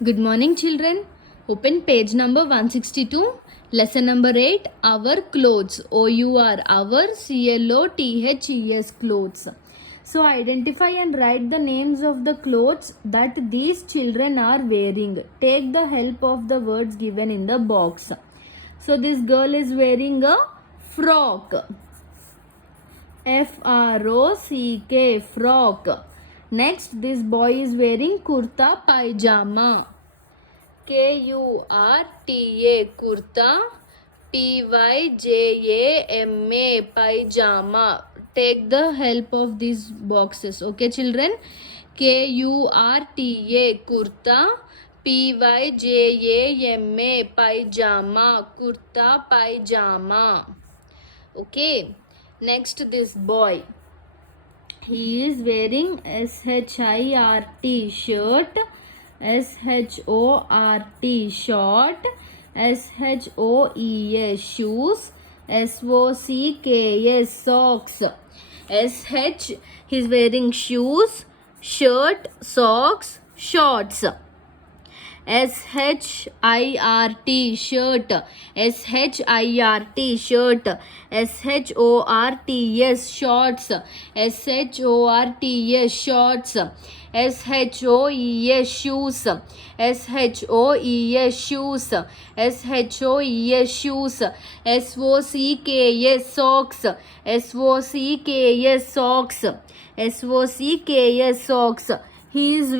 Good morning, children. Open page number 162. Lesson number 8. Our clothes. O-U-R. Our C-L-O-T-H-E-S. Clothes. So identify and write the names of the clothes that these children are wearing. Take the help of the words given in the box. So this girl is wearing a frock. F-R-O-C-K. Frock. Next, this boy is wearing kurta pajama. K-U-R-T-A. Kurta. P-Y-J-A-M-A. Pajama. Take the help of these boxes. Okay, children? K-U-R-T-A. Kurta. P-Y-J-A-M-A. Pajama. Kurta pajama. Okay. Next, this boy. He is wearing S-H-I-R-T shirt, S-H-O-R-T short, S-H-O-E-S shoes, S-O-C-K-S socks. S-H, he is wearing shoes, shirt, socks, shorts. S-H-I-R-T shirt, S-H-I-R-T shirt, S-H-O-R-T-S shorts, S-H-O-R-T-S shorts, S-H-O-E-S shoes, S-H-O-E-S shoes, S-H-O-E-S shoes, S-O-C-K-S socks, S-O-C-K-S socks, S-O-C-K-S socks. He is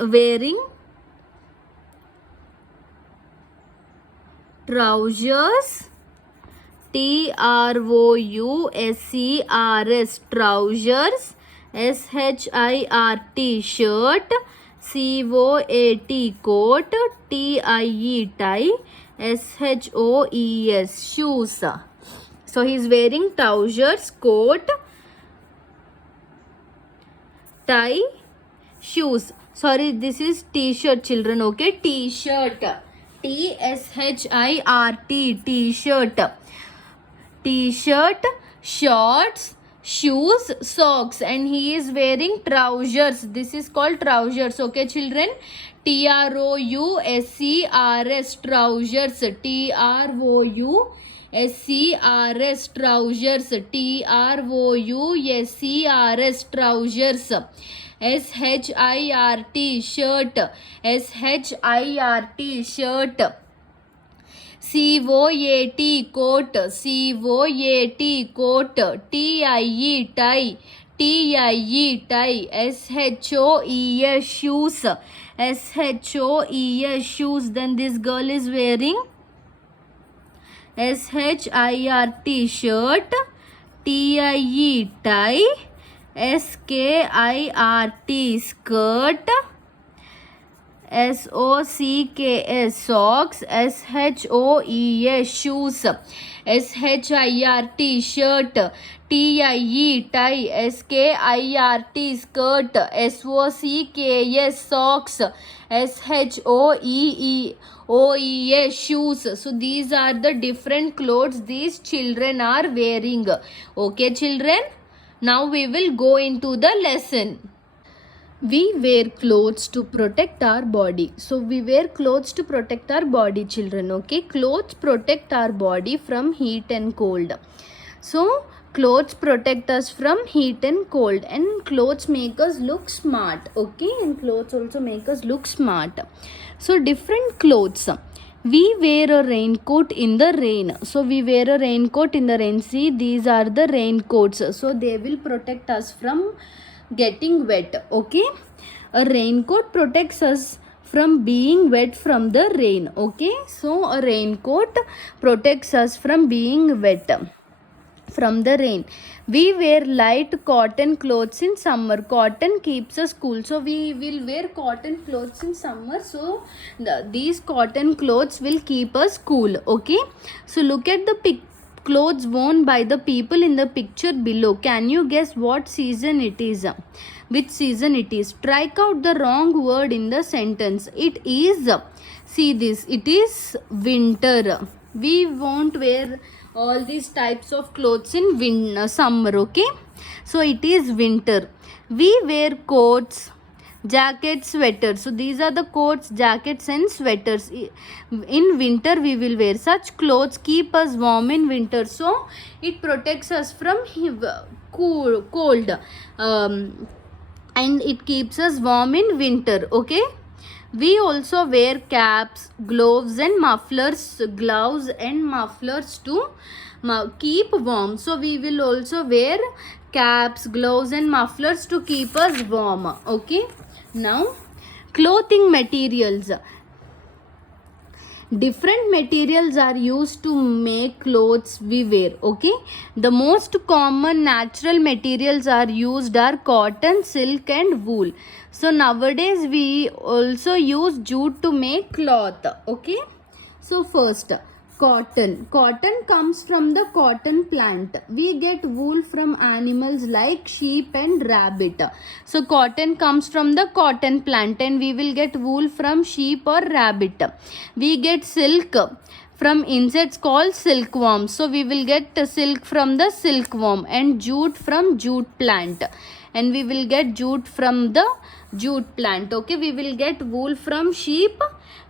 wearing trousers, T-R-O-U-S-E-R-S, trousers, S-H-I-R-T shirt, C-O-A-T coat, T-I-E tie, S-H-O-E-S shoes. So he is wearing trousers, coat, tie, shoes. Sorry, this is t-shirt, children. Okay, t-shirt. T-S-H-I-R-T, t-shirt. T-shirt, shorts, shoes, socks, and he is wearing trousers. This is called trousers. Okay, children? T-R-O-U-S-E-R-S, trousers. T-R-O-U-S-E-R-S, trousers. T-R-O-U-S-E-R-S, trousers. S-H-I-R-T shirt, S-H-I-R-T shirt. C-O-A-T coat, C-O-A-T coat, T-I-E tie, T-I-E tie, S-H-O-E-S shoes, S-H-O-E-S shoes. Then this girl is wearing S-H-I-R-T shirt, T-I-E tie, S-K-I-R-T skirt, S-O-C-K-S socks, S-H-O-E-S shoes, S-H-I-R-T shirt, T-I-E tie, S-K-I-R-T skirt, S-O-C-K-S socks, S-H-O-E-S shoes. So these are the different clothes these children are wearing. Okay, children? Now we will go into the lesson. We wear clothes to protect our body. So we wear clothes to protect our body, children. Okay, clothes protect our body from heat and cold. So clothes protect us from heat and cold, and clothes make us look smart. Okay, and clothes also make us look smart. So different clothes. We wear a raincoat in the rain. So we wear a raincoat in the rain. See, these are the raincoats. So they will protect us from getting wet. Okay, a raincoat protects us from being wet from the rain. Okay, so a raincoat protects us from being wet from the rain. We wear light cotton clothes in summer. Cotton keeps us cool, so we will wear cotton clothes in summer. So these cotton clothes will keep us cool. Okay, so look at the clothes worn by the people in the picture below. Can you guess what season it is? Which season it is? Strike out the wrong word in the sentence. It is, see this, it is winter. We won't wear all these types of clothes in summer. Okay, so it is winter. We wear coats, jackets, sweaters. So these are the coats, jackets and sweaters. In winter we will wear such clothes, keep us warm in winter, so it protects us from cold, and it keeps us warm in winter. Okay, we also wear caps, gloves and mufflers, to keep warm. So we will also wear caps, gloves and mufflers to keep us warm. Okay, now clothing materials. Different materials are used to make clothes we wear. Okay, the most common natural materials are used are cotton, silk and wool. So nowadays we also use jute to make cloth. Okay, so first, cotton comes from the cotton plant. We get wool from animals like sheep and rabbit. So cotton comes from the cotton plant and we will get wool from sheep or rabbit. We get silk from insects called silkworms. So we will get silk from the silkworm, and jute from jute plant, and we will get jute from the jute plant. Okay, we will get wool from sheep,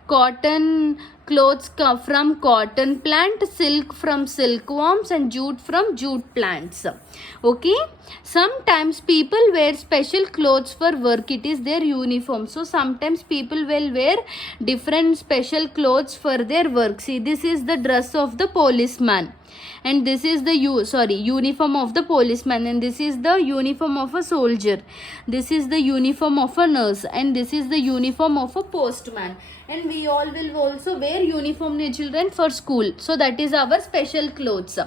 cotton clothes from cotton plant, silk from silkworms and jute from jute plants. Okay, sometimes people wear special clothes for work. It is their uniform. So sometimes people will wear different special clothes for their work. See, this is the dress of the policeman, and this is the uniform of the policeman, and this is the uniform of a soldier, this is the uniform of a nurse, and this is the uniform of a postman. And we all will also wear uniform, children, for school. So that is our special clothes.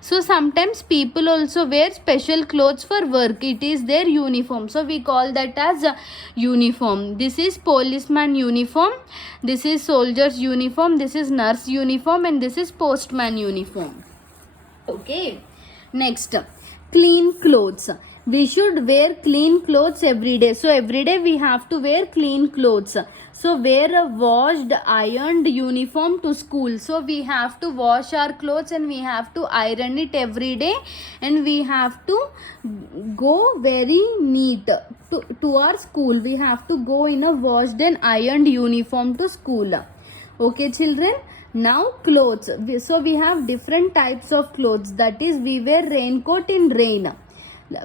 So sometimes people also wear special clothes for work. It is their uniform, so we call that as a uniform. This is policeman uniform, this is soldier's uniform, this is nurse uniform, and this is postman uniform. Okay, next, clean clothes. We should wear clean clothes every day. So every day we have to wear clean clothes. So wear a washed, ironed uniform to school. So we have to wash our clothes and we have to iron it every day, and we have to go very neat to our school. We have to go in a washed and ironed uniform to school. Okay, children. Now clothes. So we have different types of clothes. That is, we wear raincoat in rain.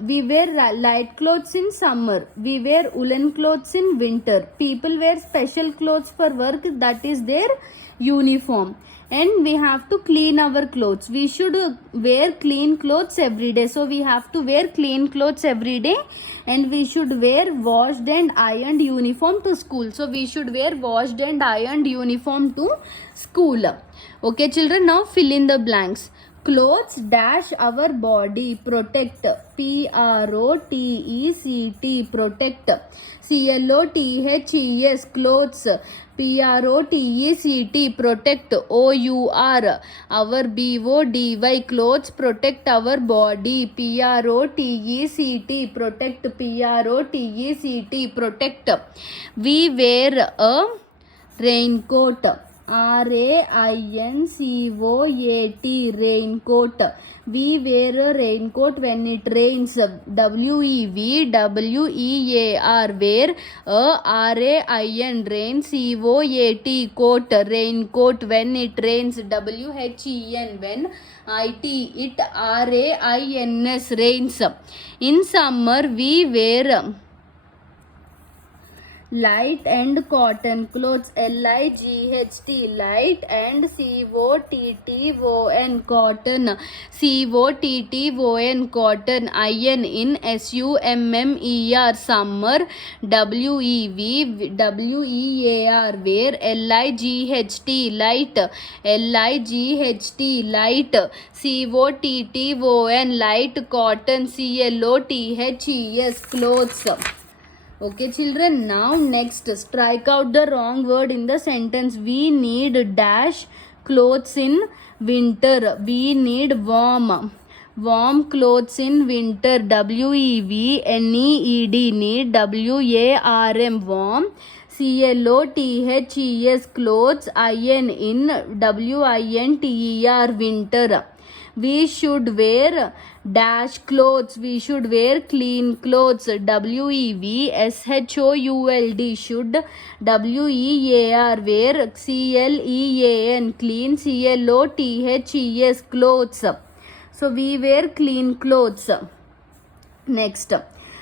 We wear light clothes in summer. We wear woolen clothes in winter. People wear special clothes for work. That is their uniform. And we have to clean our clothes. We should wear clean clothes every day. So we have to wear clean clothes every day, and we should wear washed and ironed uniform to school. So we should wear washed and ironed uniform to school. Okay, children, now fill in the blanks. Clothes dash our body, protect, PROTECT, protect, CLOTHES, clothes, PROTECT, protect, OUR, our BODY, clothes protect our body, PROTECT, protect, PROTECT, protect. We wear a raincoat, RAINCOAT, raincoat. We wear a raincoat when it rains, WEVWEAR, wear a RAIN, rain, COAT, coat, raincoat. When it rains, WHEN, when it RAINS, rains. In summer we wear light and cotton clothes, LIGHT, light, and COTTON, cotton, COTTON, cotton, IN, in SUMMER, summer, WEVWEAR, wear, LIGHT, light, LIGHT, light, COTTON, light, cotton, CLOTHES, clothes. Okay, children, now next, strike out the wrong word in the sentence. We need dash clothes in winter. We need warm clothes in winter, WEVNEED, need, WARM, warm, CLOTHES, clothes, IN, in, WINTER, winter. We should wear dash clothes, we should wear clean clothes. WEVSHOULD, should. WEAR, wear. CLEAN, clean. CLOTHES, clothes. So we wear clean clothes. Next,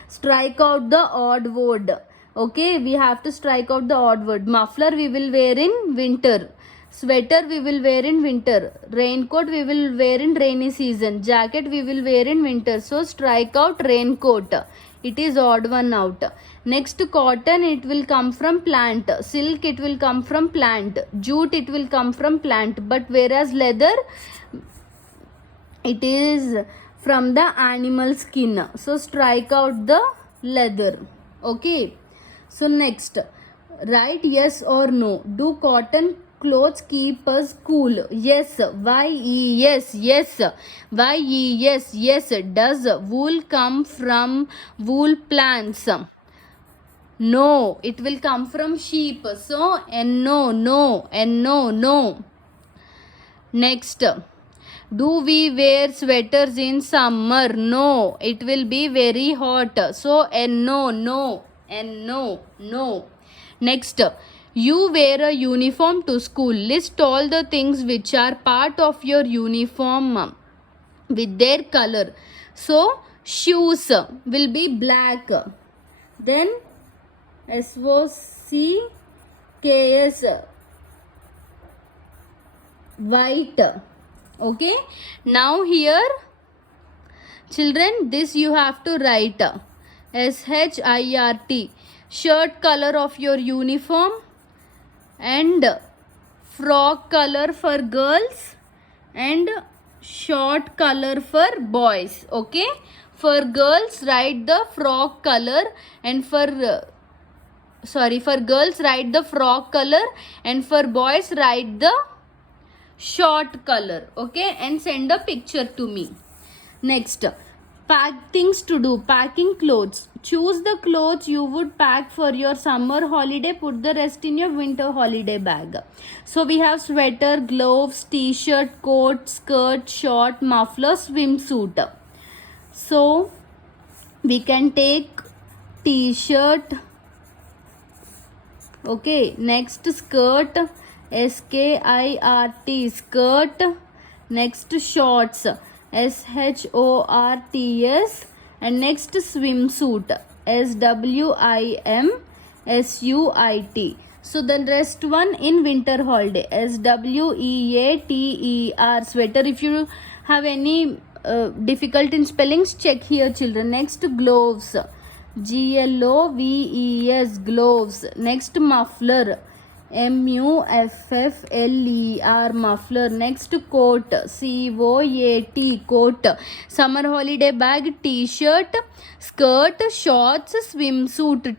strike out the odd word. Okay, we have to strike out the odd word. Muffler we will wear in winter. Sweater we will wear in winter. Raincoat we will wear in rainy season. Jacket we will wear in winter. So strike out raincoat. It is odd one out. Next, cotton, it will come from plant. Silk, it will come from plant. Jute, it will come from plant. But whereas leather, it is from the animal skin. So strike out the leather. Okay. So next, write yes or no. Do cotton clothes keep us cool? Yes. Yes. Yes. Yes. Yes. Does wool come from wool plants? No, it will come from sheep. So no. Next, do we wear sweaters in summer? No, it will be very hot. So no. Next, you wear a uniform to school. List all the things which are part of your uniform with their color. So shoes will be black. Then SOCKS, white. Okay, now here children, this you have to write SHIRT, shirt color of your uniform, and frock color for girls and short color for boys. Okay, for girls write the frock color, and for girls write the frock color, and for boys write the short color. Okay, and send a picture to me. Next, pack things to do. Packing clothes. Choose the clothes you would pack for your summer holiday. Put the rest in your winter holiday bag. So we have sweater, gloves, t-shirt, coat, skirt, short, muffler, swimsuit. So we can take t-shirt. Okay, next skirt, SKIRT, skirt. Next shorts, SHORTS, and next swimsuit, SWIMSUIT. So the rest one in winter holiday, SWEATER, sweater. If you have any difficulty in spellings, check here children. Next, gloves, GLOVES, gloves. Next, muffler, MUFFLER, muffler. Next, coat, COAT, coat. Summer holiday bag, t-shirt, skirt, shorts, swimsuit,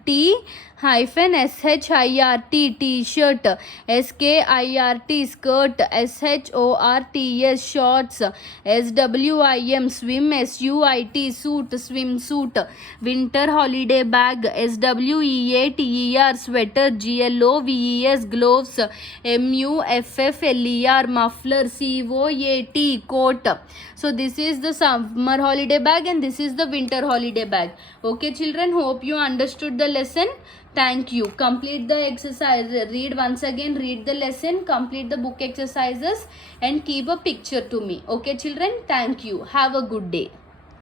T-SHIRT, t-shirt, SKIRT, skirt, SHORTS, shorts, SWIM, swim, SUIT, suit, swimsuit. Winter holiday bag, SWEATER, sweater, GLOVES, gloves, MUFFLER, muffler, COAT, coat. So this is the summer holiday bag and this is the winter holiday bag. Okay children, hope you understood the lesson. Thank you. Complete the exercise. Read once again. Read the lesson. Complete the book exercises and keep a picture to me. Okay children, thank you. Have a good day.